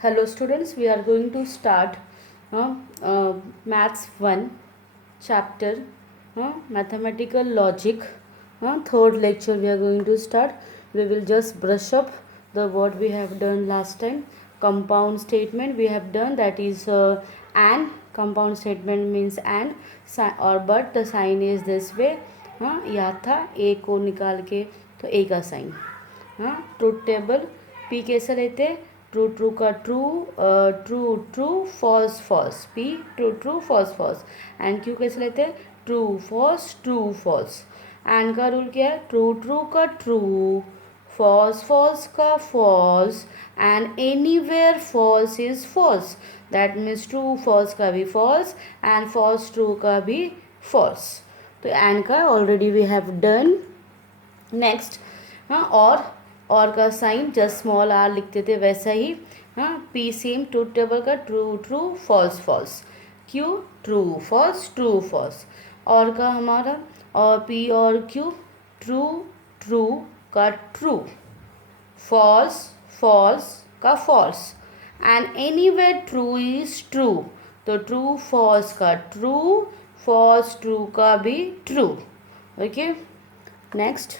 Hello students, we are going to start Maths 1 chapter Mathematical Logic. Third lecture we are going to start. We will just brush up the what we have done last time. Compound statement we have done, that is and. Compound statement means and or but the sign is this way. याद था ए को निकाल के तो ए का sign. Truth table P कैसे लेते, true true का true, true true false false, P true true false false. And Q कैसे लेते हैं, ट्रू फॉल्स. एंड का रूल क्या है, ट्रू ट्रू का ट्रू, फॉल्स का false, and anywhere false is false. That means true false का भी फॉल्स एंड फॉल्स ट्रू का भी फॉल्स. तो एंड का already we have done. Next और का साइन जस्ट स्मॉल आर लिखते थे वैसा ही. पी सेम ट्रूथ टेबल का true true false false, Q true false. और का हमारा और पी और क्यू ट्रू ट्रू का ट्रू, फॉल्स का false, and anywhere true is true. तो ट्रू फॉल्स का ट्रू, फॉल्स ट्रू का भी true. Okay. Next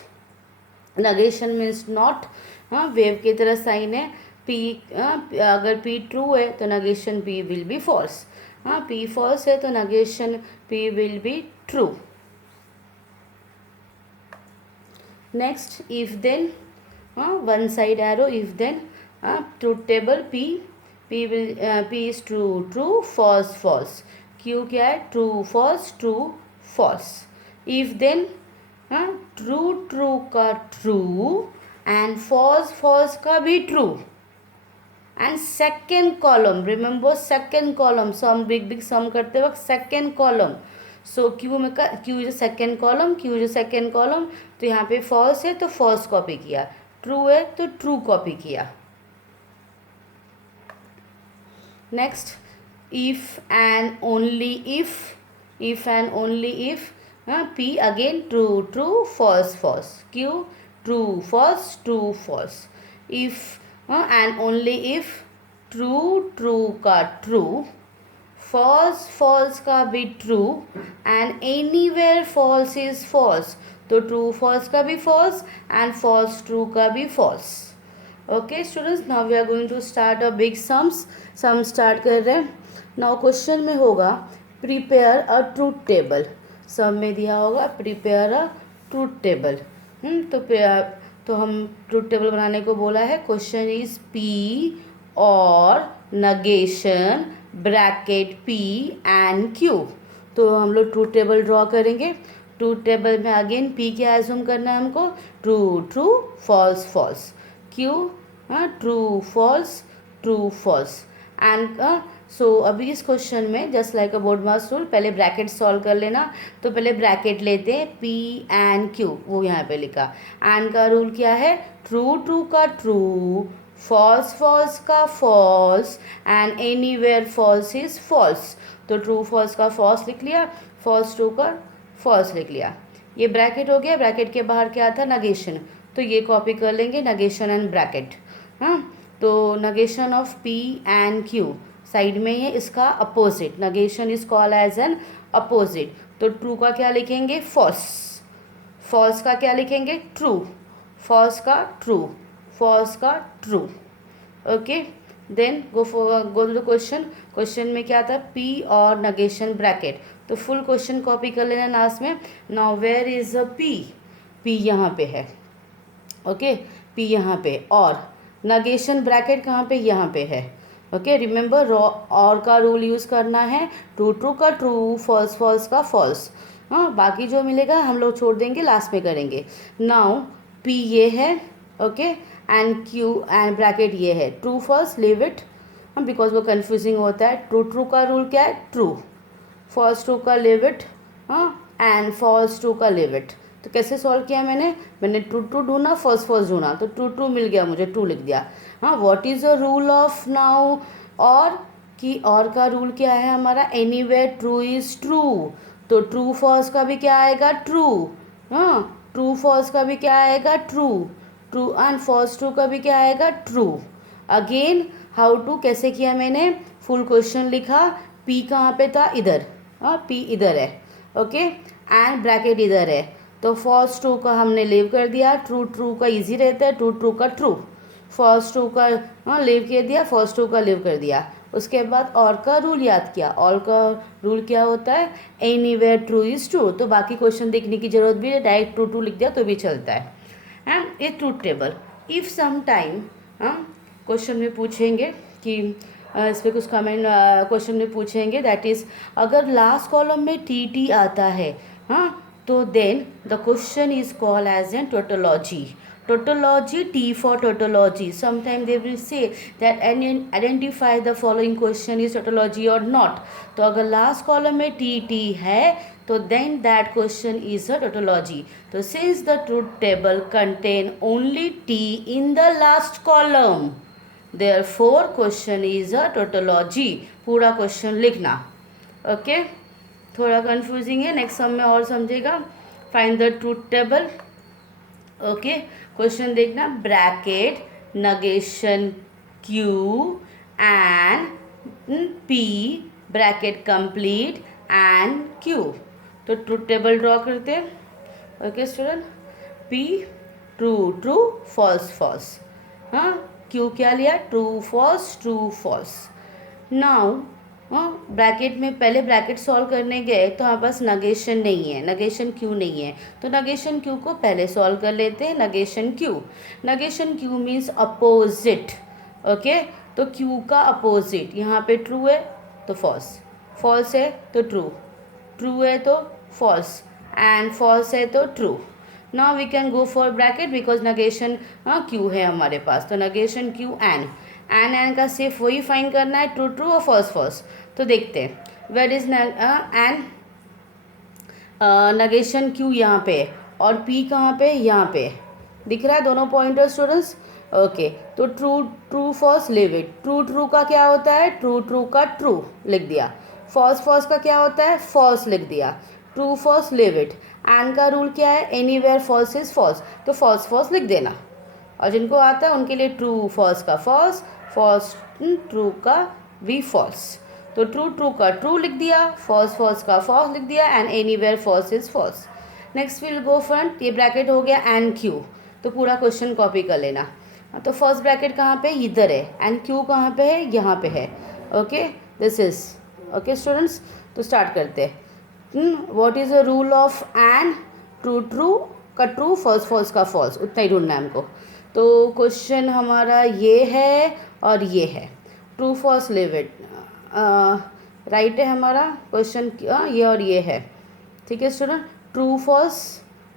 negation means not. Wave की तरह साइन है. पी अगर पी ट्रू है तो negation P will be false. P false है तो negation P will be true. Next if then, one side arrow. If then truth table P is true false. Q क्या है, true false. If then true का true and false का भी true. And second column, remember second column, sum big sum करते वक्त second column. So Q is second column. तो यहाँ पे फॉल्स है तो फॉल्स कॉपी किया, ट्रू है तो ट्रू कॉपी किया. Next if and only if. P again true false. Q true false. If and only if true का true, false का भी true, and anywhere false is false. तो true false का भी false and false true का भी false. Okay students, now we are going to start a big sum start कर रहे हैं. Now question में होगा prepare a truth table. सब में दिया होगा प्रिपेयर अ ट्रूथ टेबल. तो हम ट्रूथ टेबल बनाने को बोला है. क्वेश्चन इज पी और negation bracket P and Q. तो हम लोग ट्रूथ टेबल ड्रॉ करेंगे. ट्रूथ टेबल में अगेन पी क्या एज्यूम करना है हमको, true false. Q true false. And so अभी इस क्वेश्चन में just like a BODMAS rule, पहले ब्रैकेट सॉल्व कर लेना. तो पहले ब्रैकेट लेते हैं पी एंड क्यू, वो यहाँ पे लिखा. एंड का रूल क्या है, ट्रू का ट्रू, फॉल्स का false, and anywhere false is false. तो ट्रू फॉल्स का फॉल्स लिख लिया, फॉल्स ट्रू का फॉल्स लिख लिया. ये ब्रैकेट हो गया. ब्रैकेट के बाहर क्या था, नगेशन. तो ये कॉपी कर लेंगे, नगेशन एंड ब्रैकेट. तो negation of P and Q side में है, इसका opposite. Negation is called as an opposite. तो ट्रू का क्या लिखेंगे, फॉल्स का क्या लिखेंगे, ट्रू. फॉल्स का true. Okay. Then go to the question में क्या था, पी और नगेशन ब्रैकेट. तो फुल क्वेश्चन कॉपी कर लेना लास्ट में. Now where is a P यहाँ पे है. ओके. पी यहाँ पे और नगेशन ब्रैकेट कहाँ पे, यहाँ पे है. ओके. रिमेंबर और का रूल यूज़ करना है. ट्रू का ट्रू, फॉल्स का फॉल्स. बाकी जो मिलेगा हम लोग छोड़ देंगे, लास्ट में करेंगे. नाउ पी ये है. Okay. And Q and bracket ये है. True false leave it, because वो कन्फ्यूजिंग होता है. ट्रू का रूल क्या है, ट्रू. फॉल्स ट्रू का leave it, and false true का लीव इट. तो कैसे सॉल्व किया मैंने ट्रू ढूंढा, फॉल्स ढूंढा. तो ट्रू मिल गया मुझे, ट्रू लिख दिया. What is the rule of now, और का रूल क्या है हमारा, एनीवेयर ट्रू इज ट्रू. तो ट्रू फॉल्स का भी क्या आएगा, ट्रू. ट्रू फॉल्स का भी क्या आएगा, ट्रू. एंड फॉल्स ट्रू का भी क्या आएगा, ट्रू. अगेन हाउ टू कैसे किया मैंने, फुल क्वेश्चन लिखा, पी कहाँ पे था, इधर, हाँ पी इधर है, ओके, एंड ब्रैकेट इधर है, तो फॉल्स ट्रू का हमने लीव कर दिया, ट्रू ट्रू का इजी रहता है, ट्रू ट्रू का ट्रू, फॉल्स ट्रू का हाँ लीव कर दिया, फॉल्स ट्रू का लीव कर दिया। उसके बाद और का रूल याद किया, और का रूल क्या होता है, एनीवेयर ट्रू इज़ ट्रू, तो बाकी क्वेश्चन देखने की जरूरत भी है, डायरेक्ट ट्रू ट्रू लिख दिया तो भी चलता है। And a truth table, if some time question में पूछेंगे कि इस पर कुछ कमेंट क्वेश्चन में पूछेंगे, दैट इज़ अगर लास्ट कॉलम में टी टी आता है, हाँ, तो then the question is called as an tautology, tautology, T for tautology. Sometimes they will say that identify the following question is tautology or not. तो अगर last column में T T है तो then that question is a tautology. तो since the truth table contain only T in the last column, therefore question is a tautology. पूरा question लिखना, okay थोड़ा confusing है, नेक्स्ट सम में और समझेगा। Find the truth table, okay question देखना, bracket negation Q and P bracket complete and Q, तो truth table draw करते हैं, okay student, P true true false false, हाँ क्यू क्या लिया, ट्रू फॉल्स। नाउ ब्रैकेट में पहले ब्रैकेट सॉल्व करने गए तो हमारे पास नगेशन नहीं है, नगेशन क्यू नहीं है, तो नगेशन क्यू को पहले सॉल्व कर लेते हैं। Negation Q means opposite, okay, तो क्यू का अपोजिट, यहाँ पे ट्रू है तो फॉल्स, फॉल्स है तो ट्रू, ट्रू है तो फॉल्स, एंड फॉल्स है तो true. Now we can go for bracket because negation Q है हमारे पास, तो नगेशन क्यू एन का सिर्फ वही फाइंड करना है, ट्रू ट्रू और फॉल्स फॉल्स। तो देखते हैं where is an negation Q यहाँ पे और पी कहाँ पे, यहाँ पे दिख रहा है दोनों पॉइंटर स्टूडेंट्स, ओके, तो true true false leave it, true true का क्या होता है, ट्रू ट्रू का ट्रू लिख दिया, फॉल्स फॉल्स का क्या होता है, फॉल्स लिख दिया, true false leave it, and का रूल क्या है, एनीवेयर फॉल्स इज फॉल्स, तो फॉल्स फॉल्स लिख देना, और जिनको आता है उनके लिए ट्रू फॉल्स का फॉल्स, फॉल्स ट्रू का भी फॉल्स, तो ट्रू ट्रू का ट्रू लिख दिया, फॉल्स फॉल्स का फॉल्स लिख दिया, and anywhere false is false. Next will go front, ये ब्रैकेट हो गया एंड क्यू, तो पूरा क्वेश्चन कॉपी कर लेना, तो फर्स्ट ब्रैकेट कहाँ पे, इधर है, एंड क्यू कहाँ पे है, यहाँ पे है, okay this is, okay students, तो स्टार्ट करते हैं। What is the rule of and, true true का ट्रू, फॉल्स फॉल्स का फॉल्स, उतना ही ढूंढना है हमको। तो क्वेश्चन हमारा ये है और ये है, true false leave it, right है हमारा क्वेश्चन, ये और ये है, ठीक है student, true false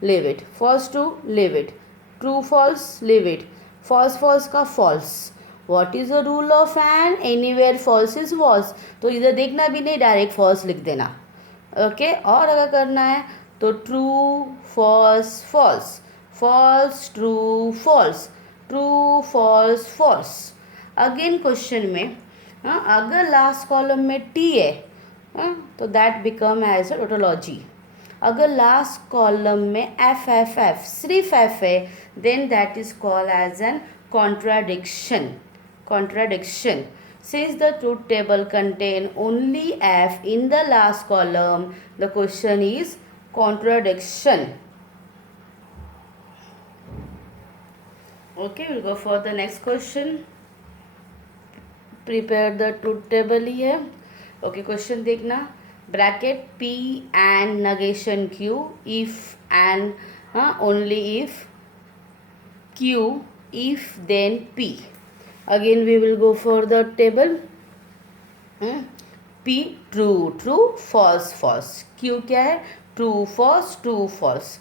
leave it, false true leave it, true false leave it, false false का false, what is the rule of and, anywhere false is false, तो इधर देखना भी नहीं, डायरेक्ट फॉल्स लिख देना, ओके, और अगर करना है तो true false false, false true false, true false false. Again question में अगर लास्ट कॉलम में टी है तो that become as a tautology, अगर लास्ट कॉलम में एफ सिर्फ एफ है then that is called as an contradiction, since the truth table contain only f in the last column, the question is contradiction. Okay, we'll go for the next question. Prepare the truth table ही है, okay, question देखना, bracket p and negation q, if and only if q, if then p. Again we will go for the table, p true false q क्या है, true false,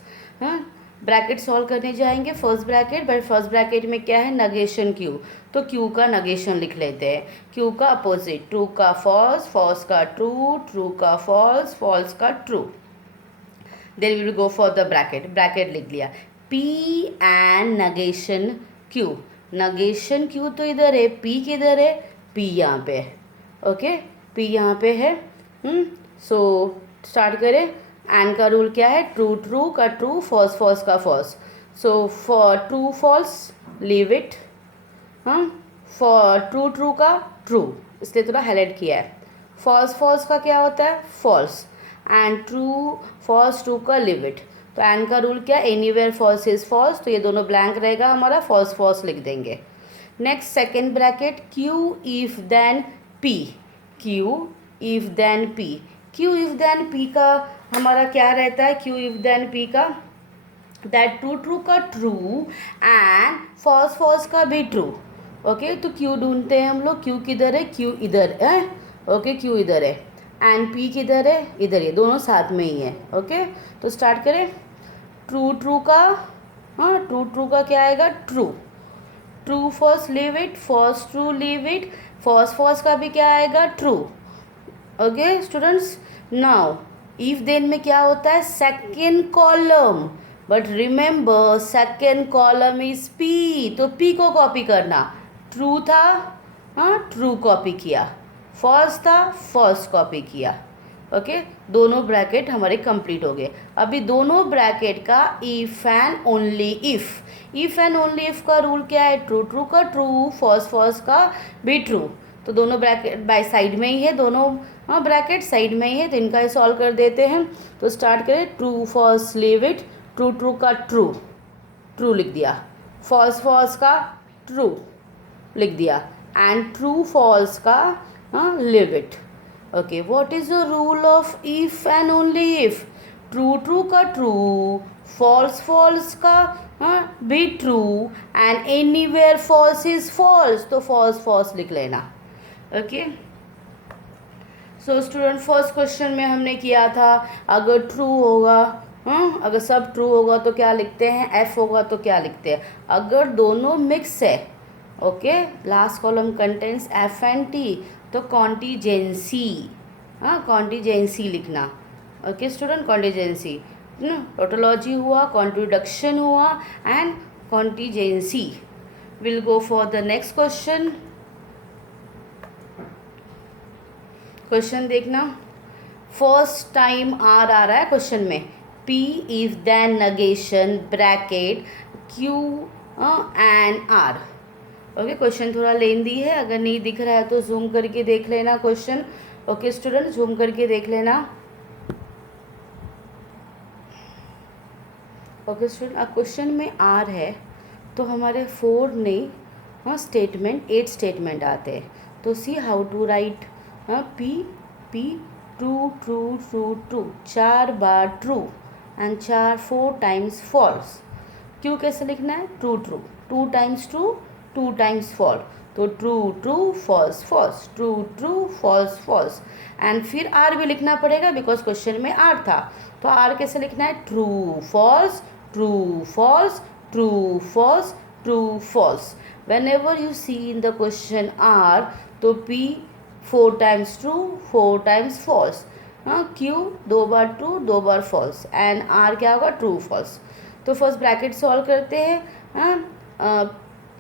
bracket solve करने जाएंगे, first bracket, but first bracket में क्या है, negation Q, तो Q का negation लिख लेते हैं, क्यू का अपोजिट, ट्रू का फॉल्स, फॉल्स का ट्रू, ट्रू का फॉल्स, फॉल्स का true. Then will go for the bracket, bracket लिख लिया, P and negation Q, negation Q तो इधर है, पी किधर है, पी यहाँ पे है, ओके, पी यहाँ पे है, सो स्टार्ट करें, एंड का रूल क्या है, ट्रू ट्रू का ट्रू, फॉल्स फॉल्स का false, so for true false leave it, for true true का ट्रू, इसलिए थोड़ा हाईलाइट किया है। फॉल्स फॉल्स का क्या होता है? False. And true false true का लिव इट। तो एंड का रूल क्या? एनीवेयर फॉल्स इज फॉल्स, तो ये दोनों ब्लैंक रहेगा हमारा, फॉल्स फॉल्स लिख देंगे। Next second bracket, Q if then P. Q if then P. Q if then P का हमारा क्या रहता है? क्यू इफ देन पी का दैट ट्रू ट्रू का ट्रू एंड फॉल्स फॉल्स का भी ट्रू। ओके, तो क्यू ढूंढते हैं हम लोग। क्यू किधर है? क्यू इधर है। ओके, क्यू इधर है एंड पी किधर है? इधर है, दोनों साथ में ही है। ओके, तो स्टार्ट करें। ट्रू ट्रू का, हाँ ट्रू ट्रू का क्या आएगा? True. True false leave it, false true leave it. False false का भी क्या आएगा? True. Okay students, now if then में क्या होता है? Second column, but remember second column is P, तो पी को कॉपी करना। ट्रू था, हाँ ट्रू कॉपी किया। फॉल्स था, फॉल्स कॉपी किया। ओके, दोनों ब्रैकेट हमारे कंप्लीट हो गए। अभी दोनों ब्रैकेट का if and only if. If and only if का रूल क्या है? ट्रू ट्रू का ट्रू, फॉल्स फॉल्स का भी ट्रू। तो दोनों ब्रैकेट बाय साइड में ही है, दोनों हाँ ब्रैकेट साइड में ही है, तो इनका ही सॉल्व कर देते हैं। तो स्टार्ट करें। True false leave it. True true का ट्रू, ट्रू लिख दिया। फॉल्स फॉल्स का ट्रू लिख दिया एंड ट्रू फॉल्स का leave it. Okay, what is the rule of if and only if? True true का ट्रू, फॉल्स फॉल्स का भी true and anywhere false is false, तो फॉल्स फॉल्स लिख लेना। Okay, so student first question में हमने किया था अगर ट्रू होगा, अगर सब ट्रू होगा तो क्या लिखते हैं? एफ होगा तो क्या लिखते हैं? अगर दोनों मिक्स है, okay, last column contents F and T, तो कॉन्टीजेंसी, हाँ कॉन्टीजेंसी लिखना। ओके स्टूडेंट, कॉन्टीजेंसी, टोटोलॉजी हुआ, कॉन्ट्रोडक्शन हुआ and contingency. Will go for the next question. Question देखना, फर्स्ट टाइम आर आ रहा है क्वेश्चन में। P if then negation bracket Q and R. Okay, question थोड़ा लेंदी है, अगर नहीं दिख रहा है तो जूम करके देख लेना क्वेश्चन। ओके स्टूडेंट, जूम करके देख लेना। ओके स्टूडेंट, अब क्वेश्चन में आर है तो हमारे 4 नहीं स्टेटमेंट 8 स्टेटमेंट आते हैं। तो see how to write P P true true true true, 4 बार ट्रू एंड 4 टाइम्स फॉल्स। क्यों कैसे लिखना है? True true, 2 times true 2 times false, तो true true false false, true true false false. And फिर आर भी लिखना पड़ेगा बिकॉज क्वेश्चन में आर था, तो आर कैसे लिखना है? True false true false true false true false. When you see in the question R, तो P 4 times true 4 times false, Q 2 बार ट्रू 2 बार फॉल्स एंड आर क्या होगा? True false. तो फर्स्ट ब्रैकेट सॉल्व करते हैं।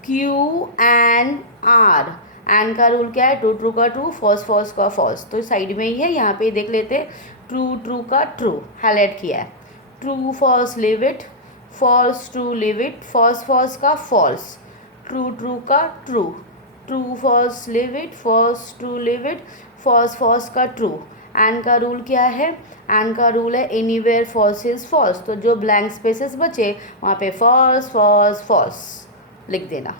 Q and R, and का rule क्या है? ट्रू ट्रू का ट्रू, फॉल्स फॉल्स का फॉल्स, तो साइड में ही है, यहाँ पे देख लेते हैं। ट्रू ट्रू का ट्रू हाईलाइट किया है। True false leave it, false true leave it, false false का फॉल्स, ट्रू ट्रू का true, true false leave it, false true leave it, false false का ट्रू। एंड का रूल क्या है? And का रूल है एनीवेयर फॉल्स इज फॉल्स, तो जो ब्लैंक स्पेसेस बचे वहाँ पे फॉल्स फॉल्स फॉल्स लिख देना।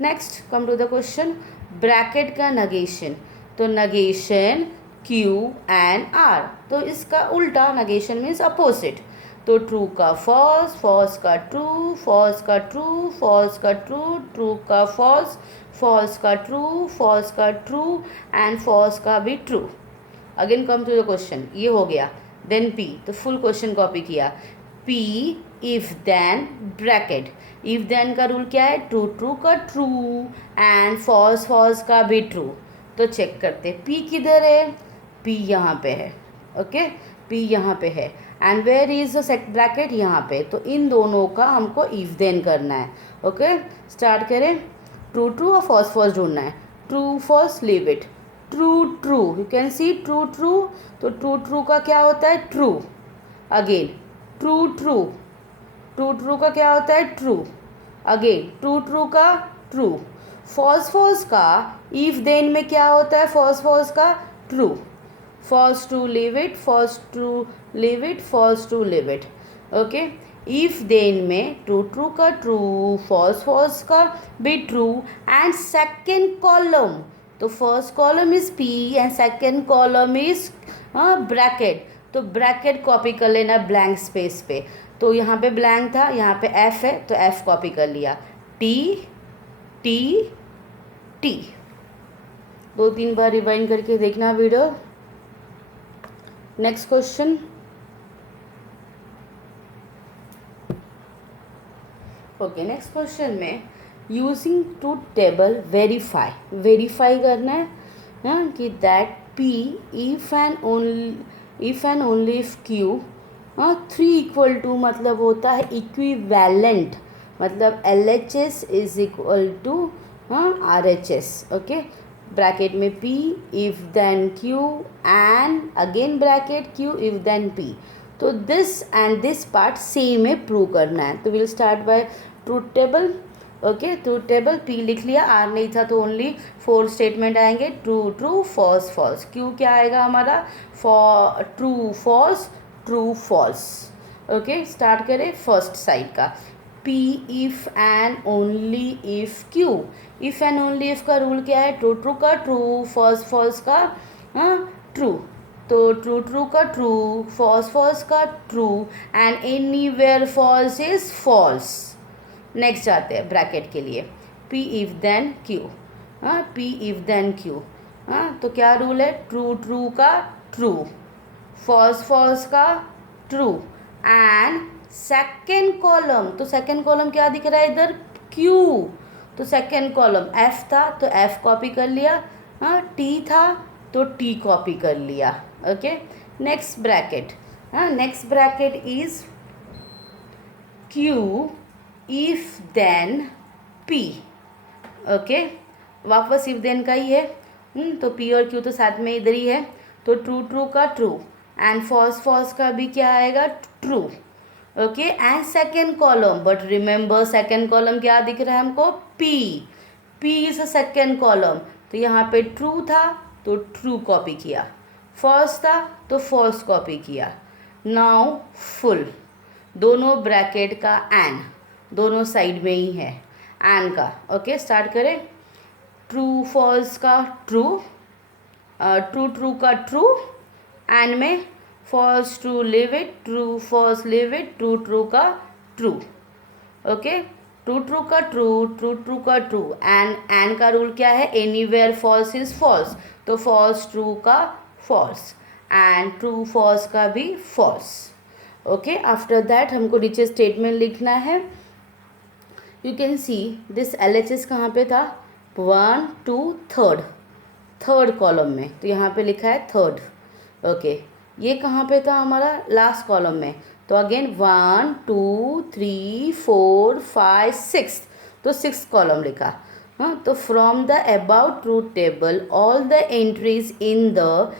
Next come to the question, bracket का नगेशन, तो नगेशन क्यू एंड आर, तो इसका उल्टा, नगेशन मीन्स अपोजिट, तो ट्रू का फॉल्स, फॉल्स का ट्रू, फॉल्स का ट्रू, फॉल्स का ट्रू, ट्रू का फॉल्स, फॉल्स का ट्रू, फॉल्स का ट्रू एंड फॉल्स का भी true. Again come to the question, ये हो गया। देन पी, तो फुल क्वेश्चन कॉपी किया। P if then bracket, if then का रूल क्या है? ट्रू ट्रू का ट्रू एंड फॉल्स फॉल्स का भी ट्रू। तो चेक करते पी किधर है? पी यहाँ पे है। ओके, पी यहाँ पे है and where is the bracket? यहाँ पे। तो इन दोनों का हमको इफ देन करना है। ओके, स्टार्ट करें। ट्रू ट्रू और फॉल्स फॉल्स ढूंढना है। True false leave it, true true, you can see true true, तो ट्रू ट्रू का क्या होता है? True. Again true true, true true का क्या होता है? ट्रू। अगेन ट्रू ट्रू का ट्रू, फॉल्स फॉल्स का इफ देन में क्या होता है? फॉल्स फॉल्स का true, false to leave it, false to leave it, false to leave it. Okay, if then में ट्रू ट्रू का ट्रू, फॉल्स फॉल्स का भी ट्रू, एंड सेकेंड कॉलम, तो first column is P and second column is bracket, तो bracket copy कर लेना blank space पे। तो यहाँ पे ब्लैंक था, यहाँ पे एफ है तो एफ कॉपी कर लिया, टी टी टी। 2-3 बार रिवाइंड करके देखना video. Next question. Okay, next question में using to table verify, verify करना है ना कि that P if and only if Q 3 equal to, मतलब होता है इक्विवेलेंट, मतलब L H S is equal to R H S. Okay, bracket में P if then Q and again bracket Q if then P. तो this and this part same है, prove करना है। तो will start by truth table. Okay, truth table P लिख लिया, R नहीं था तो ओनली 4 स्टेटमेंट आएंगे, true true false false. Q क्या आएगा हमारा? True false true false. Okay, start करें फर्स्ट साइड का। P if and only if Q, if and only if का रूल क्या है? ट्रू ट्रू का ट्रू, फॉल्स फॉल्स का ट्रू, तो ट्रू ट्रू का ट्रू, फॉल्स फॉल्स का true, and anywhere false is false. Next जाते हैं ब्रैकेट के लिए, P if then Q, P if then Q, तो क्या रूल है? ट्रू ट्रू का ट्रू, फॉल्स फॉल्स का ट्रू, एंड सेकेंड कॉलम, तो सेकेंड कॉलम क्या दिख रहा है इधर? क्यू, तो सेकेंड कॉलम एफ था तो एफ कॉपी कर लिया, टी था तो टी कॉपी कर लिया। Okay, next bracket, next bracket is Q if then P. Okay, वापस इफ देन का ही है, तो पी और क्यू तो साथ में इधर ही है, तो ट्रू ट्रू का ट्रू एंड फॉल्स फॉल्स का भी क्या आएगा? True. Okay, and second column, but remember second column क्या दिख रहा है हमको? P, P is a second column, तो यहाँ पे ट्रू था तो ट्रू कॉपी किया, फॉल्स था तो फॉल्स कॉपी किया। नाउ फुल, दोनों ब्रैकेट का एंड दोनों साइड में ही है एंड का। ओके, स्टार्ट करें। ट्रू फॉल्स का ट्रू, ट्रू ट्रू का ट्रू, एंड में false true leave it, true false leave it, true true का ट्रू। ओके, ट्रू ट्रू का ट्रू, ट्रू ट्रू का ट्रू, एंड का रूल क्या है? एनीवेयर फॉल्स इज फॉल्स, तो फॉल्स ट्रू का फॉल्स एंड ट्रू फॉल्स का भी फॉल्स। ओके, आफ्टर दैट हमको नीचे स्टेटमेंट लिखना है। You can see this L H S कहाँ पे था? 1 2 थर्ड कॉलम में, तो यहाँ पे लिखा है थर्ड। ओके, ये कहाँ पे था हमारा? लास्ट कॉलम में, तो अगेन 1 2 3 4 5 6, तो 6 कॉलम लिखा। हाँ, तो from the about truth table all the entries in the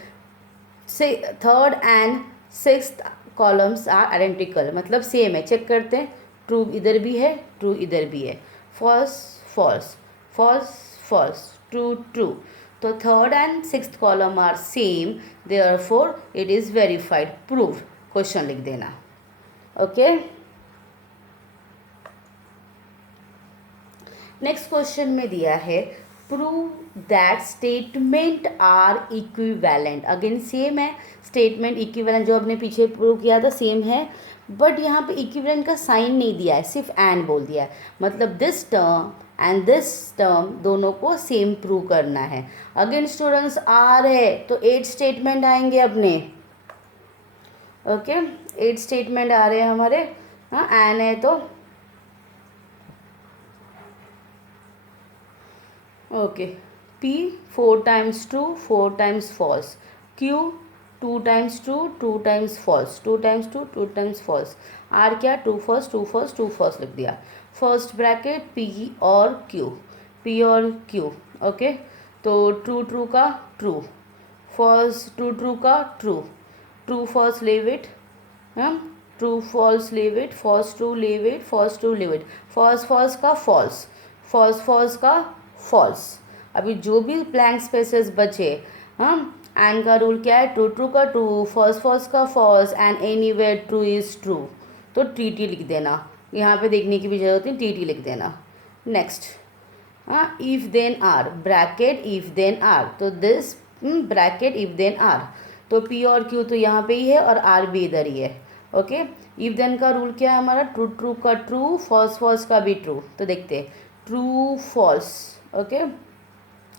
third and sixth columns are identical, मतलब सेम है। चेक करते हैं, ट्रू इधर भी है, ट्रू इधर भी है, false false, false false, true true, तो third and sixth column are same, therefore it is verified, proved. Question लिख देना। ओके, नेक्स्ट क्वेश्चन में दिया है prove that statement are equivalent. Again same है, स्टेटमेंट इक्विवेलेंट जो आपने पीछे प्रूव किया था सेम है, बट यहाँ पे इक्विवेलेंट का साइन नहीं दिया है, सिर्फ एंड बोल दिया है, मतलब this term and this term दोनों को सेम प्रूव करना है। अगेन स्टूडेंट्स आर है तो 8 स्टेटमेंट आएंगे अपने। ओके, 8 स्टेटमेंट आ रहे हैं हमारे। हाँ, एन है तो okay, P 4 times true 4 times false, Q 2 times true 2 times false, 2 times true 2 times false, R क्या? 2 false 2 false 2 false लिख दिया। फर्स्ट ब्रैकेट P और Q, P और Q। ओके, तो ट्रू ट्रू का ट्रू, फॉल्स ट्रू ट्रू का true, true false leave it, true false leave it, false true leave it, false true leave it, false false का false, false false का false. अभी जो भी blank spaces बचे, हाँ, and का रूल क्या है, ट्रू ट्रू का ट्रू, फॉल्स फॉल्स का false, and anywhere true is true. तो टी टी लिख देना, यहाँ पे देखने की भी जरूरत नहीं, टी टी लिख देना। नेक्स्ट, हाँ, if then R, bracket if then R, तो this bracket if then R, तो पी और क्यू तो यहाँ पे ही है और आर भी इधर ही है। ओके, इफ देन का रूल क्या है हमारा, ट्रू ट्रू का ट्रू, फॉल्स फॉल्स का भी ट्रू। तो देखते हैं, ट्रू फॉल्स, ओके,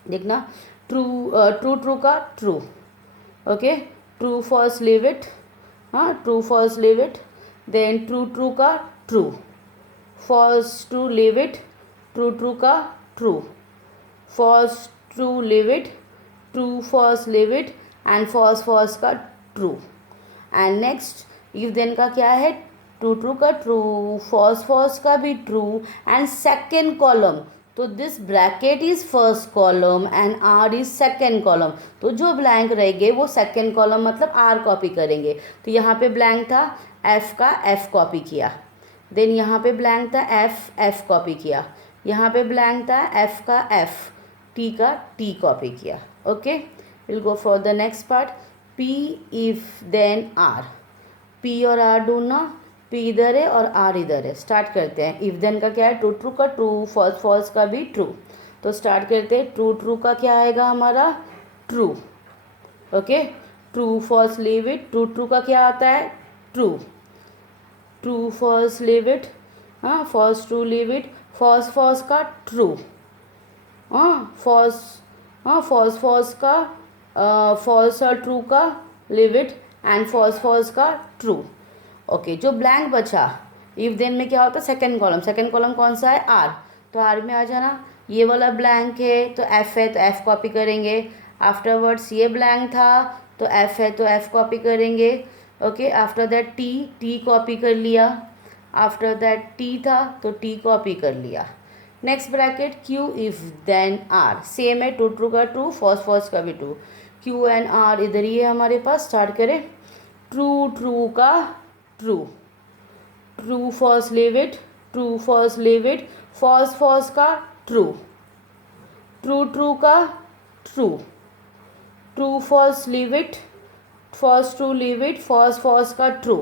देखना, ट्रू ट्रू ट्रू का true, okay, true false leave it, हाँ, true false leave it, then true true का true, false true leave it, true true का true, false true leave it, true false leave it, and false false का true. And next, if then का क्या है, true true का true, false false का भी true, and second column, तो this bracket is first column and R is second column. तो जो ब्लैंक रहेंगे वो सेकेंड कॉलम मतलब आर कॉपी करेंगे। तो यहाँ पे ब्लैंक था, एफ का एफ कॉपी किया, देन यहाँ पे ब्लैंक था, एफ एफ कॉपी किया, यहाँ पे ब्लैंक था, एफ का एफ, टी का टी कॉपी किया। Okay, will go for the next part, P if then R, P और आर ढूंढना, पी इधर है और आर इधर है। स्टार्ट करते हैं, इफ देन का क्या है, ट्रू ट्रू का ट्रू, फॉल्स फॉल्स का भी ट्रू। तो स्टार्ट करते हैं, ट्रू ट्रू का क्या आएगा हमारा, true, okay, true false leave it, true true का क्या आता है, true, true false leave it, हाँ, false true leave it, false false का ट्रू, हाँ, फॉल्स, हाँ, फॉल्स फॉल्स का फॉल्स और ट्रू का leave it, and false false का ट्रू। ओके, जो ब्लैंक बचा, इफ देन में क्या होता है, सेकेंड कॉलम, सेकेंड कॉलम कौन सा है, आर, तो आर में आ जाना, ये वाला ब्लैंक है तो एफ है तो एफ कॉपी करेंगे, आफ्टरवर्ड्स ये ब्लैंक था तो एफ है तो एफ कॉपी करेंगे। Okay, after that T, T copy कर लिया, आफ्टर दैट टी था तो टी कॉपी कर लिया। Next bracket, Q if then R, same है, ट्रू ट्रू का ट्रू, फॉल्स फॉल्स का भी ट्रू, क्यू एंड आर इधर ही है हमारे पास। स्टार्ट करें, ट्रू ट्रू का true, true false leave it, true false leave it, false false का ट्रू, ट्रू ट्रू का true, true false leave it, false true leave it, false false का ट्रू,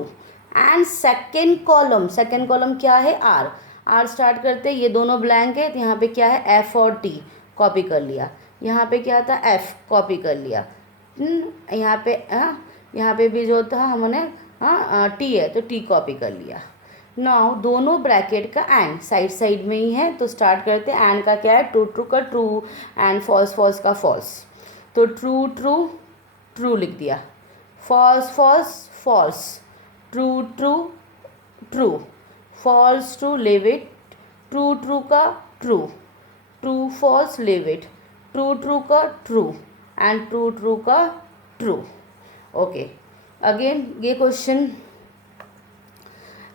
एंड सेकेंड कॉलम क्या है, are, are start करते, ये दोनों blank है तो यहाँ पे क्या है, एफ और टी कॉपी कर लिया, यहाँ पे क्या था, एफ कॉपी कर लिया, यहाँ पे भी जो था हमने, हाँ, टी है तो टी कॉपी कर लिया। नाउ दोनों ब्रैकेट का एंड साइड साइड में ही है, तो स्टार्ट करते हैं, एंड का क्या है, ट्रू ट्रू का ट्रू, एंड फॉल्स फॉल्स का फॉल्स, तो ट्रू ट्रू ट्रू लिख दिया, false false false, true true true, false true leave it, true true का true, true false leave it, true true का ट्रू, एंड ट्रू ट्रू का true. Okay, again ये question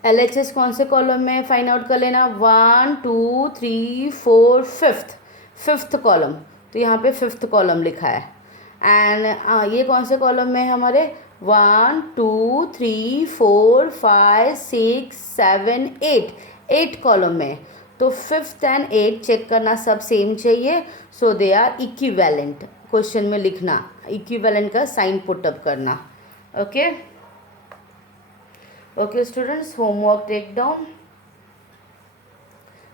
LHS कौन से column में find out कर लेना, 1 2 3 4 fifth column, तो यहाँ पे फिफ्थ कॉलम लिखा है। एंड ये कौन से कॉलम में है हमारे, 1 2 3 4 5 6 7 8 कॉलम में, तो फिफ्थ एंड 8 चेक करना, सब सेम चाहिए, so they are equivalent. Question में लिखना, इक्विवेलेंट का साइन पुट अप करना। Okay, okay students, homework take down,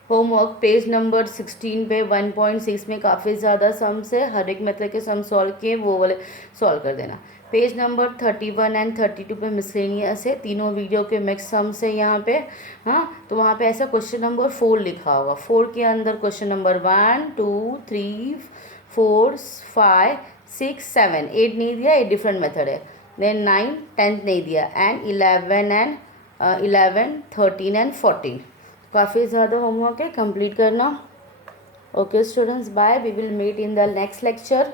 homework page number 16 पे 1.6 में काफ़ी ज़्यादा सम्स है, हर एक मेथड के सम सॉल्व किए वो वाले सॉल्व कर देना। पेज नंबर 31 एंड 32 पे मिसलेनियस है, तीनों वीडियो के मिक्स सम्स है यहाँ पे, हाँ, तो वहाँ पे ऐसा क्वेश्चन नंबर 4 लिखा होगा, 4 के अंदर क्वेश्चन नंबर 1 2 3 4 5 6 7 8 नहीं दिया, 8 डिफरेंट मेथड है, देन 9 10 नहीं दिया, एंड 11 13 एंड 14, काफ़ी ज़्यादा होमवर्क है, कंप्लीट करना। Okay students, bye, we will meet in the next lecture.